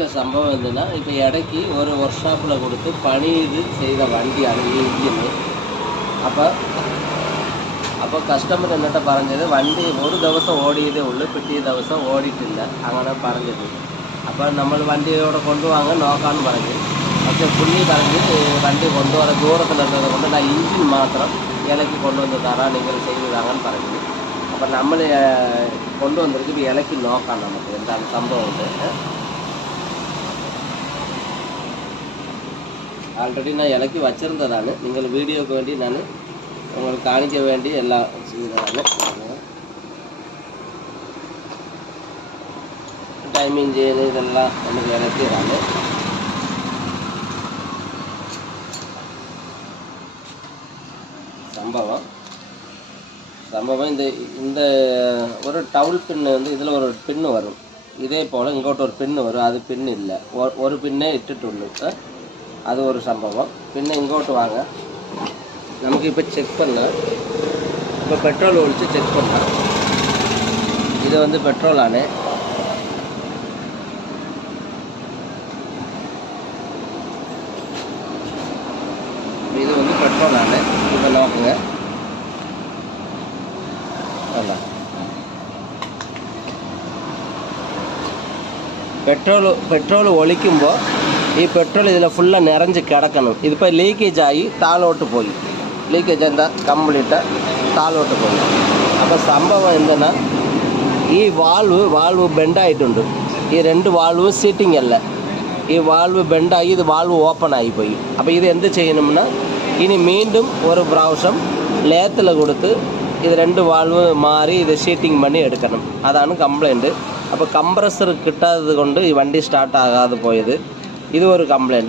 சம்பவம் என்னன்னா, இப்போ இடைக்கு ஒரு ஒர்க் ஷாப்பில் கொடுத்து பணியிடு செய்த வண்டி அது இன்ஜின்னு. அப்போ கஸ்டமர் என்னட்ட പറഞ്ഞത് വണ്ടി ഒരു ദിവസം ഓടിയതേ ഉള്ളൂ, പിറ്റേ ദിവസം ഓടിയിട്ടില്ല അങ്ങനെ പറഞ്ഞത്. അപ്പോൾ നമ്മൾ വണ്ടിയോടെ കൊണ്ടുപോകാൻ നോക്കാമെന്ന് പറഞ്ഞു. പക്ഷേ പുള്ളി പറഞ്ഞ് വണ്ടി കൊണ്ടുപോകാൻ ദൂരത്തിലുള്ളത് കൊണ്ട് ഞാൻ ഇഞ്ചിൻ മാത്രം ഇലയ്ക്ക് കൊണ്ടുവന്ന് തരാൻ നിങ്ങൾ ചെയ്ത് താങ്ങാൻ പറഞ്ഞു. അപ്പോൾ നമ്മൾ കൊണ്ടുവന്നിട്ട് ഇലയ്ക്ക് നോക്കാം, നമുക്ക് എന്താണ് സംഭവം ഉണ്ട്. ஆல்ரெடி நான் இலக்கி வச்சுருந்ததானு நீங்கள் வீடியோக்கு வேண்டி நான் உங்களுக்கு காணிக்க வேண்டி எல்லாம் செய்ததானு. டைமிங் செய்து இதெல்லாம் நமக்கு இலக்கிறாங்க. சம்பவம் இந்த ஒரு டவுல் பின்னு வந்து இதில் ஒரு பின்னு வரும். இதே போல் இங்கோட்டு ஒரு பின்னு வரும், அது பின்னு இல்லை, ஒரு பின்னே இட்டுட்டு அது ஒரு சம்பவம். பின்ன இங்கோட்டு வாங்க, நமக்கு இப்போ செக் பண்ண, இப்போ பெட்ரோல் ஒழிச்சு செக் பண்ண, இது வந்து பெட்ரோல் ஆனே. இது வந்து பெட்ரோல் ஆனே. இப்போ நோக்குங்க, பெட்ரோல் ஒழிக்கும்போது ഈ പെട്രോൾ ഇതിൽ ഫുള്ള് നിറഞ്ഞ് കിടക്കണം. ഇതിപ്പോൾ ലീക്കേജ് ആയി താഴോട്ട് പോയി, ലീക്കേജ് എന്താ കംപ്ലീറ്റ് താഴോട്ട് പോയി. അപ്പോൾ സംഭവം എന്തെന്നാ, ഈ വാൾവ് ബെൻഡായിട്ടുണ്ട്. ഈ രണ്ട് വാൾവും സീറ്റിംഗ് അല്ല, ഈ വാൾവ് ബെൻഡായി ഇത് വാൾവ് ഓപ്പൺ ആയിപ്പോയി. അപ്പോൾ ഇത് എന്ത് ചെയ്യണമെന്ന്, ഇനി വീണ്ടും ഒരു പ്രാവശ്യം ലേത്തിൽ കൊടുത്ത് ഇത് രണ്ട് വാൾവ് മാറി ഇത് ഷീറ്റിംഗ് പണി എടുക്കണം. അതാണ് കംപ്ലൈൻറ്റ്. അപ്പോൾ കംപ്രസർ കിട്ടാത്തത് കൊണ്ട് ഈ വണ്ടി സ്റ്റാർട്ട് ആകാതെ പോയത്. இது ஒரு கம்ப்ளைண்ட்.